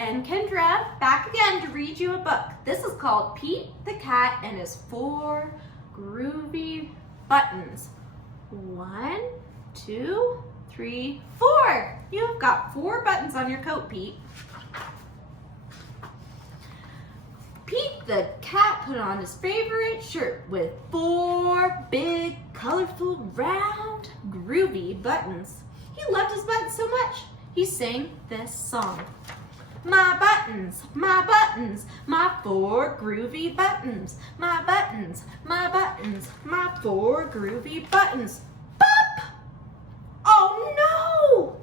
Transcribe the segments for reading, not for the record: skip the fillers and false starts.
and Kendra back again to read you a book. This is called Pete the Cat and His 4 Groovy Buttons. 1, 2, 3, 4. You've got 4 buttons on your coat, Pete. Pete the cat put on his favorite shirt with 4 big, colorful, round, groovy buttons. He loved his buttons so much, he sang this song. My buttons, my 4 groovy buttons. My buttons, my 4 groovy buttons. Pop! Oh no!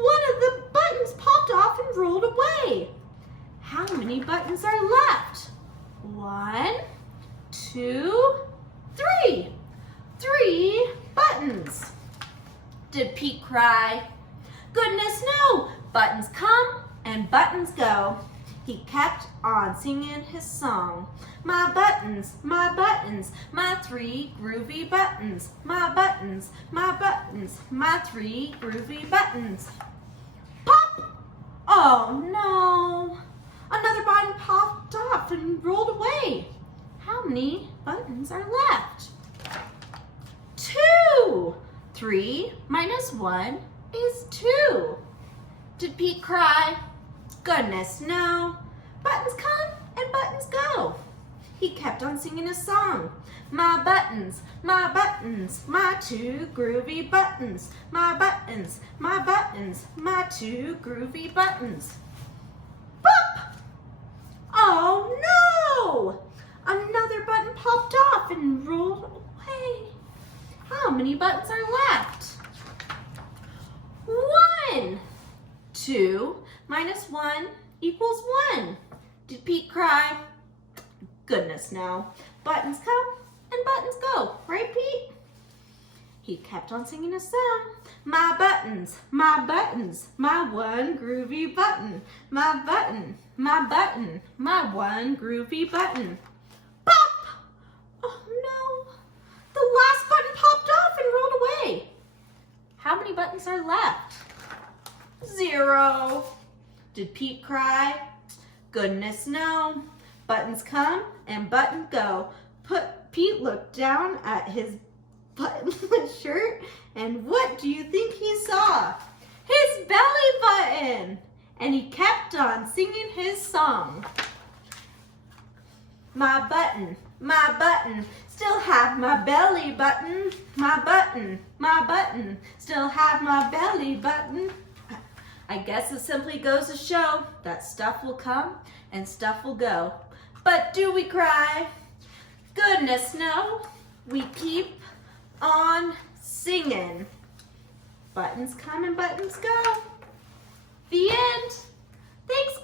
One of the buttons popped off and rolled away. How many buttons are left? 1, 2, 3. 3 buttons. Did Pete cry? Goodness no! Buttons come and buttons go. He kept on singing his song. My buttons, my 3 groovy buttons. My buttons, my 3 groovy buttons. Pop! Oh no! Another button popped off and rolled away. How many buttons are left? 2! 3 minus 1 is 2. Did Pete cry? Goodness no. Buttons come and buttons go. He kept on singing his song. My buttons, my 2 groovy buttons. My buttons, my 2 groovy buttons. Pop! Oh no! Another button popped off and rolled away. How many buttons are left? 1. 2 minus 1 equals 1. Did Pete cry? Goodness no. Buttons come and buttons go. Right, Pete? He kept on singing his song. My buttons, my 1 groovy button. My button, my 1 groovy button. Pop! Oh no! The last button popped off and rolled away. How many buttons are left? 0. Did Pete cry? Goodness no. Buttons come and buttons go. Pete looked down at his buttonless shirt, and what do you think he saw? His belly button! And he kept on singing his song. My button, still have my belly button. My button, still have my belly button. I guess it simply goes to show that stuff will come and stuff will go. But do we cry? Goodness no, we keep on singing. Buttons come and buttons go. The end. Thanks,